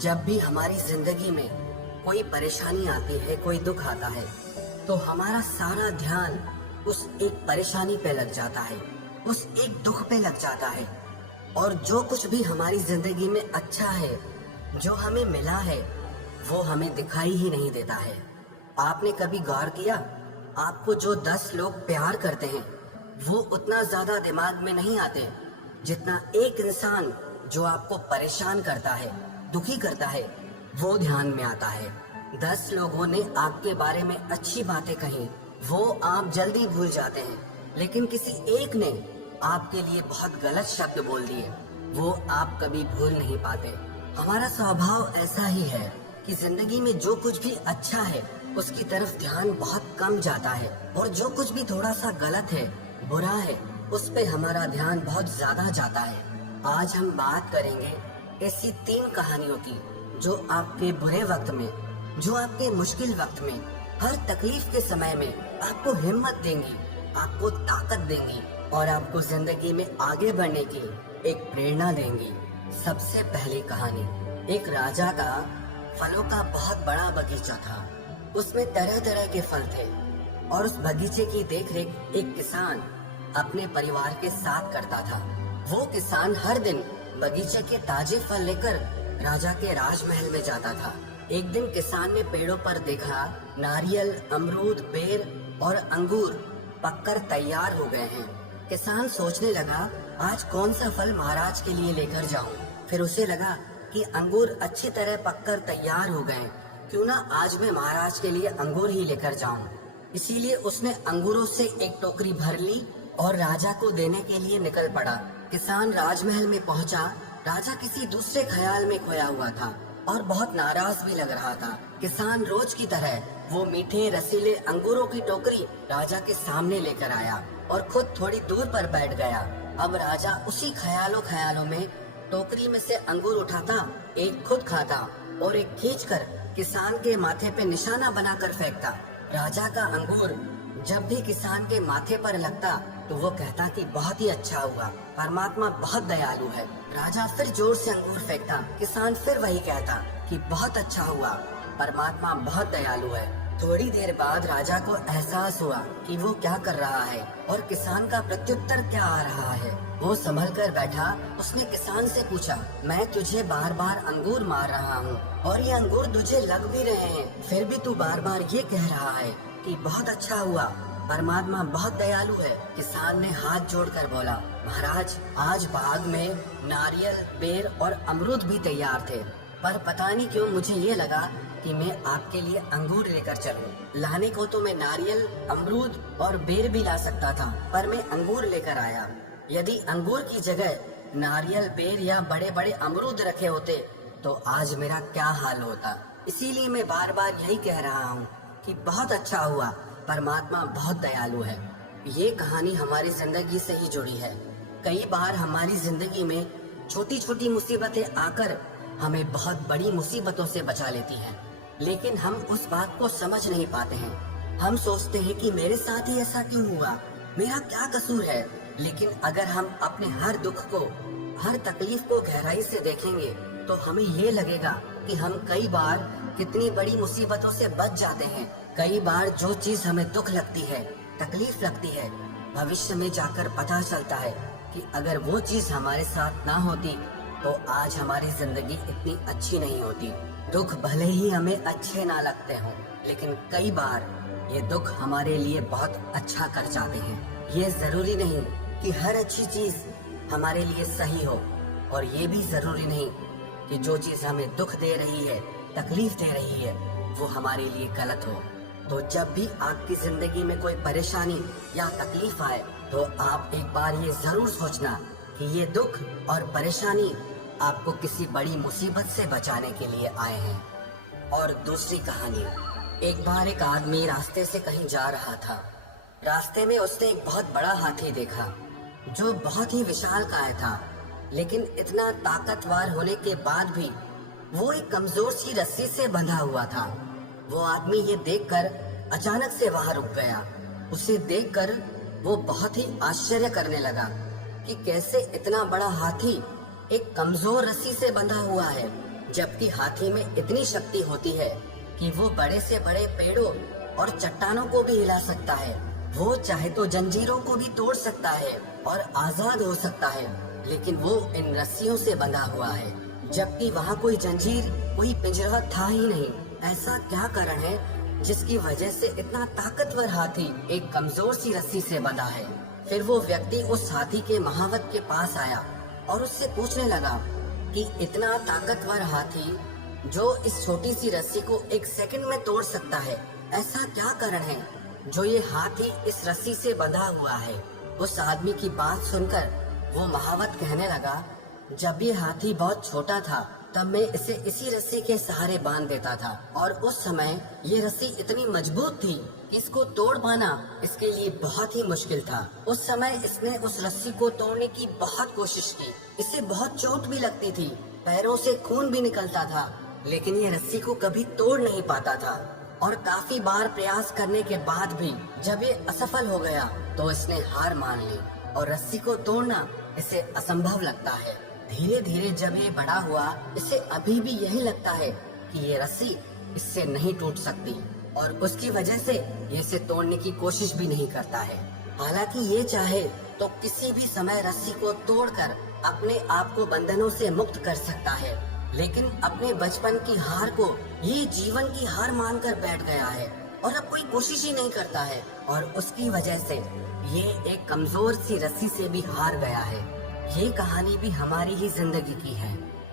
जब भी हमारी जिंदगी में कोई परेशानी आती है, कोई दुख आता है, तो हमारा सारा ध्यान उस एक परेशानी पे लग जाता है, उस एक दुख पे लग जाता है। और जो कुछ भी हमारी जिंदगी में अच्छा है, जो हमें मिला है, वो हमें दिखाई ही नहीं देता है। आपने कभी गौर किया, आपको जो 10 लोग प्यार करते हैं, वो उतना ज्यादा दिमाग में नहीं आते जितना एक इंसान जो आपको परेशान करता है, दुखी करता है, वो ध्यान में आता है। 10 लोगों ने आपके बारे में अच्छी बातें कही, वो आप जल्दी भूल जाते हैं, लेकिन किसी एक ने आपके लिए बहुत गलत शब्द बोल दिए, वो आप कभी भूल नहीं पाते। हमारा स्वभाव ऐसा ही है कि जिंदगी में जो कुछ भी अच्छा है उसकी तरफ ध्यान बहुत कम जाता है, और जो कुछ भी थोड़ा सा गलत है, बुरा है, उस पे हमारा ध्यान बहुत ज्यादा जाता है। आज हम बात करेंगे ऐसी 3 कहानियों की जो आपके बुरे वक्त में, जो आपके मुश्किल वक्त में, हर तकलीफ के समय में आपको हिम्मत देंगी, आपको ताकत देंगी और आपको जिंदगी में आगे बढ़ने की एक प्रेरणा देंगी। सबसे पहली कहानी, एक राजा का फलों का बहुत बड़ा बगीचा था। उसमें तरह तरह के फल थे और उस बगीचे की देखरेख एक किसान अपने परिवार के साथ करता था। वो किसान हर दिन बगीचे के ताजे फल लेकर राजा के राजमहल में जाता था। एक दिन किसान ने पेड़ों पर देखा नारियल, अमरूद, बेर और अंगूर पककर तैयार हो गए हैं। किसान सोचने लगा, आज कौन सा फल महाराज के लिए लेकर जाऊं। फिर उसे लगा कि अंगूर अच्छी तरह पककर तैयार हो गए, क्यों ना आज मैं महाराज के लिए अंगूर ही लेकर जाऊं। इसीलिए उसने अंगूरों से एक टोकरी भर ली और राजा को देने के लिए निकल पड़ा। किसान राजमहल में पहुंचा। राजा किसी दूसरे ख्याल में खोया हुआ था और बहुत नाराज भी लग रहा था। किसान रोज की तरह वो मीठे रसीले अंगूरों की टोकरी राजा के सामने लेकर आया और खुद थोड़ी दूर पर बैठ गया। अब राजा उसी ख्यालों में टोकरी में से अंगूर उठाता, एक खुद खाता और एक खींचकर किसान के माथे पे निशाना बनाकर फेंकता। राजा का अंगूर जब भी किसान के माथे पर लगता तो वो कहता कि बहुत ही अच्छा हुआ, परमात्मा बहुत दयालु है। राजा फिर जोर से अंगूर फेंकता, किसान फिर वही कहता कि बहुत अच्छा हुआ, परमात्मा बहुत दयालु है। थोड़ी देर बाद राजा को एहसास हुआ कि वो क्या कर रहा है और किसान का प्रत्युत्तर क्या आ रहा है। वो संभल कर बैठा। उसने किसान से पूछा, मैं तुझे बार बार अंगूर मार रहा हूँ और ये अंगूर तुझे लग भी रहे हैं, फिर भी तू बार बार ये कह रहा है कि बहुत अच्छा हुआ, परमात्मा बहुत दयालु है। किसान ने हाथ जोड़कर बोला, महाराज, आज बाग में नारियल, बेर और अमरूद भी तैयार थे, पर पता नहीं क्यों मुझे ये लगा कि मैं आपके लिए अंगूर लेकर चलूं। लाने को तो मैं नारियल, अमरूद और बेर भी ला सकता था, पर मैं अंगूर लेकर आया। यदि अंगूर की जगह नारियल, बेर या बड़े बड़े अमरूद रखे होते तो आज मेरा क्या हाल होता। इसीलिए मैं बार बार यही कह रहा हूँ कि बहुत अच्छा हुआ, परमात्मा बहुत दयालु है। ये कहानी हमारी जिंदगी से ही जुड़ी है। कई बार हमारी जिंदगी में छोटी छोटी मुसीबतें आकर हमें बहुत बड़ी मुसीबतों से बचा लेती हैं, लेकिन हम उस बात को समझ नहीं पाते हैं। हम सोचते हैं कि मेरे साथ ही ऐसा क्यों हुआ, मेरा क्या कसूर है। लेकिन अगर हम अपने हर दुख को, हर तकलीफ को गहराई से देखेंगे तो हमें ये लगेगा कि हम कई बार कितनी बड़ी मुसीबतों से बच जाते हैं। कई बार जो चीज हमें दुख लगती है, तकलीफ लगती है, भविष्य में जाकर पता चलता है कि अगर वो चीज हमारे साथ ना होती तो आज हमारी जिंदगी इतनी अच्छी नहीं होती। दुख भले ही हमें अच्छे ना लगते हों, लेकिन कई बार ये दुख हमारे लिए बहुत अच्छा कर जाते हैं। ये जरूरी नहीं कि हर अच्छी चीज हमारे लिए सही हो, और ये भी जरूरी नहीं कि जो चीज हमें दुख दे रही है, तकलीफ दे रही है, वो हमारे लिए गलत हो। तो जब भी आपकी जिंदगी में कोई परेशानी या तकलीफ आए तो आप एक बार ये जरूर सोचना कि ये दुख और परेशानी आपको किसी बड़ी मुसीबत से बचाने के लिए आए हैं। और दूसरी कहानी, एक बार एक आदमी रास्ते से कहीं जा रहा था। रास्ते में उसने एक बहुत बड़ा हाथी देखा जो बहुत ही विशालकाय था, लेकिन इतना ताकतवर होने के बाद भी वो एक कमजोर सी रस्सी से बंधा हुआ था। वो आदमी ये देखकर अचानक से वहां रुक गया। उसे देखकर वो बहुत ही आश्चर्य करने लगा कि कैसे इतना बड़ा हाथी एक कमजोर रस्सी से बंधा हुआ है। जबकि हाथी में इतनी शक्ति होती है कि वो बड़े से बड़े पेड़ों और चट्टानों को भी हिला सकता है। वो चाहे तो जंजीरों को भी तोड़ सकता है और आजाद हो सकता है, लेकिन वो इन रस्सियों से बंधा हुआ है। जबकि वहाँ कोई जंजीर, कोई पिंजरा था ही नहीं। ऐसा क्या कारण है जिसकी वजह से इतना ताकतवर हाथी एक कमजोर सी रस्सी से बंधा है? फिर वो व्यक्ति उस हाथी के महावत के पास आया और उससे पूछने लगा कि इतना ताकतवर हाथी जो इस छोटी सी रस्सी को एक सेकंड में तोड़ सकता है, ऐसा क्या कारण है जो ये हाथी इस रस्सी से बंधा हुआ है? उस आदमी की बात सुनकर वो महावत कहने लगा, जब ये हाथी बहुत छोटा था तब मैं इसे इसी रस्सी के सहारे बांध देता था, और उस समय ये रस्सी इतनी मजबूत थी कि इसको तोड़ पाना इसके लिए बहुत ही मुश्किल था। उस समय इसने उस रस्सी को तोड़ने की बहुत कोशिश की। इसे बहुत चोट भी लगती थी, पैरों से खून भी निकलता था, लेकिन ये रस्सी को कभी तोड़ नहीं पाता था। और काफी बार प्रयास करने के बाद भी जब ये असफल हो गया तो इसने हार मान ली और रस्सी को तोड़ना इसे असंभव लगता है। धीरे धीरे जब ये बड़ा हुआ, इसे अभी भी यही लगता है कि ये रस्सी इससे नहीं टूट सकती, और उसकी वजह से ये इसे तोड़ने की कोशिश भी नहीं करता है। हालांकि ये चाहे तो किसी भी समय रस्सी को तोड़कर अपने आप को बंधनों से मुक्त कर सकता है, लेकिन अपने बचपन की हार को ये जीवन की हार मानकर बैठ गया है और अब कोई कोशिश ही नहीं करता है, और उसकी वजह से ये एक कमजोर सी रस्सी से भी हार गया है। ये कहानी भी हमारी ही जिंदगी की है।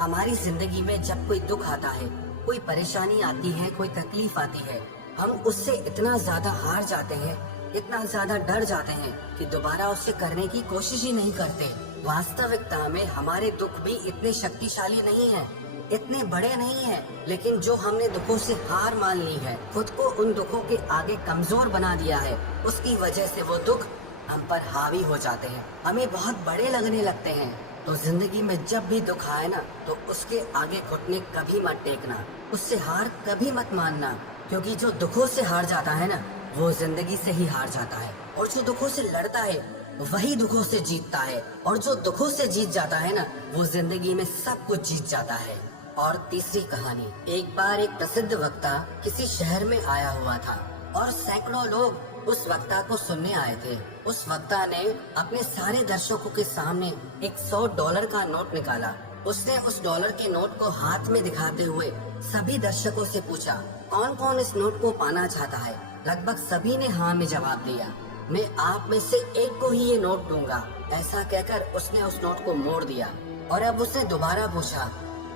हमारी जिंदगी में जब कोई दुख आता है, कोई परेशानी आती है, कोई तकलीफ आती है, हम उससे इतना ज्यादा हार जाते हैं, इतना ज्यादा डर जाते हैं कि दोबारा उससे करने की कोशिश ही नहीं करते। वास्तविकता में हमारे दुख भी इतने शक्तिशाली नहीं है, इतने बड़े नहीं है, लेकिन जो हमने दुखों से हार मान ली है, खुद को उन दुखों के आगे कमजोर बना दिया है, उसकी वजह से वो दुख हम पर हावी हो जाते हैं, हमें बहुत बड़े लगने लगते हैं। तो जिंदगी में जब भी दुख आए ना, तो उसके आगे घुटने कभी मत टेकना, उससे हार कभी मत मानना, क्योंकि जो दुखों से हार जाता है ना, वो जिंदगी से ही हार जाता है, और जो दुखों से लड़ता है वही दुखों से जीतता है, और जो दुखों से जीत जाता है ना, वो जिंदगी में सब कुछ जीत जाता है। और तीसरी कहानी, एक बार एक प्रसिद्ध वक्ता किसी शहर में आया हुआ था और सैकड़ों लोग उस वक्ता को सुनने आए थे। उस वक्ता ने अपने सारे दर्शकों के सामने एक $100 का नोट निकाला। उसने उस डॉलर के नोट को हाथ में दिखाते हुए सभी दर्शकों से पूछा, कौन कौन इस नोट को पाना चाहता है? लगभग सभी ने हाँ में जवाब दिया। मैं आप में से एक को ही ये नोट दूंगा। ऐसा कहकर उसने उस नोट को मोड़ दिया, और अब उसने दोबारा पूछा,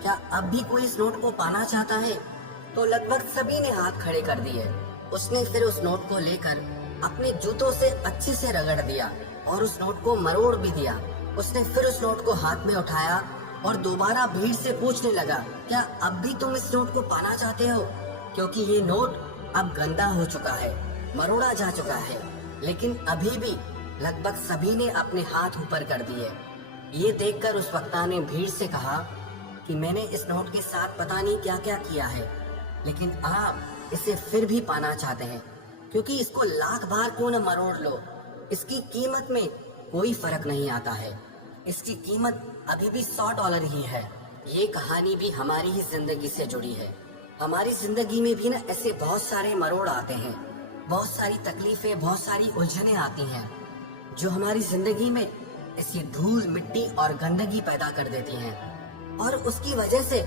क्या अब भी कोई इस नोट को पाना चाहता है? तो लगभग सभी ने हाथ खड़े कर दिए। उसने फिर उस नोट को लेकर अपने जूतों से अच्छे से रगड़ दिया और उस नोट को मरोड़ भी दिया। उसने फिर उस नोट को हाथ में उठाया और दोबारा भीड़ से पूछने लगा, क्या अब भी तुम इस नोट को पाना चाहते हो? क्योंकि ये नोट अब गंदा हो चुका है, मरोड़ा जा चुका है। लेकिन अभी भी लगभग सभी ने अपने हाथ ऊपर कर दिए। ये देखकर उस वक्ता ने भीड़ से कहा कि मैंने इस नोट के साथ पता नहीं क्या क्या किया है, लेकिन आप इसे फिर भी पाना चाहते हैं, क्योंकि इसको लाख बार क्यों न मरोड़ लो, इसकी कीमत में कोई फर्क नहीं आता है। इसकी कीमत अभी भी $100 ही है। ये कहानी भी हमारी ही जिंदगी से जुड़ी है। हमारी जिंदगी में भी ना ऐसे बहुत सारे मरोड़ आते हैं, बहुत सारी तकलीफें, बहुत सारी उलझनें आती हैं, जो हमारी जिंदगी में ऐसी धूल, मिट्टी और गंदगी पैदा कर देती हैं, और उसकी वजह से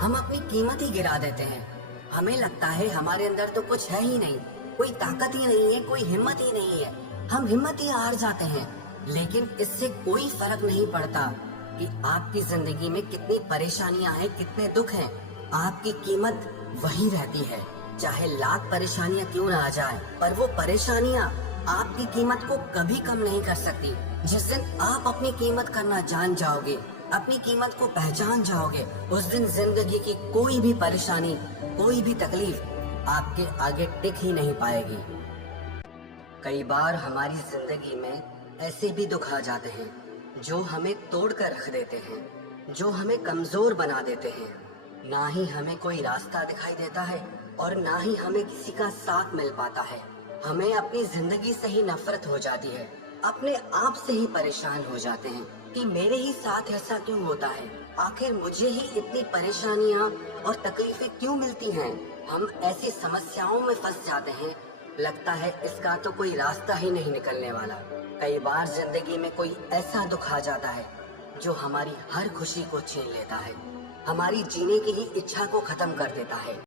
हम अपनी कीमत ही गिरा देते हैं। हमें लगता है हमारे अंदर तो कुछ है ही नहीं, कोई ताकत ही नहीं है, कोई हिम्मत ही नहीं है, हम हिम्मत ही हार जाते हैं। लेकिन इससे कोई फर्क नहीं पड़ता कि आपकी जिंदगी में कितनी परेशानियां हैं, कितने दुख हैं, आपकी कीमत वही रहती है। चाहे लाख परेशानियां क्यों ना आ जाए, पर वो परेशानियां आपकी कीमत को कभी कम नहीं कर सकती। जिस दिन आप अपनी कीमत करना जान जाओगे, अपनी कीमत को पहचान जाओगे, उस दिन जिंदगी की कोई भी परेशानी, कोई भी तकलीफ आपके आगे टिक ही नहीं पाएगी। कई बार हमारी जिंदगी में ऐसे भी दुख आ जाते हैं जो हमें तोड़ कर रख देते हैं, जो हमें कमजोर बना देते हैं। ना ही हमें कोई रास्ता दिखाई देता है और ना ही हमें किसी का साथ मिल पाता है। हमें अपनी जिंदगी से ही नफरत हो जाती है, अपने आप से ही परेशान हो जाते हैं कि मेरे ही साथ ऐसा क्यों होता है, आखिर मुझे ही इतनी परेशानियां और तकलीफें क्यों मिलती हैं? हम ऐसी समस्याओं में फंस जाते हैं, लगता है इसका तो कोई रास्ता ही नहीं निकलने वाला। कई बार जिंदगी में कोई ऐसा दुख आ जाता है जो हमारी हर खुशी को छीन लेता है, हमारी जीने की ही इच्छा को खत्म कर देता है।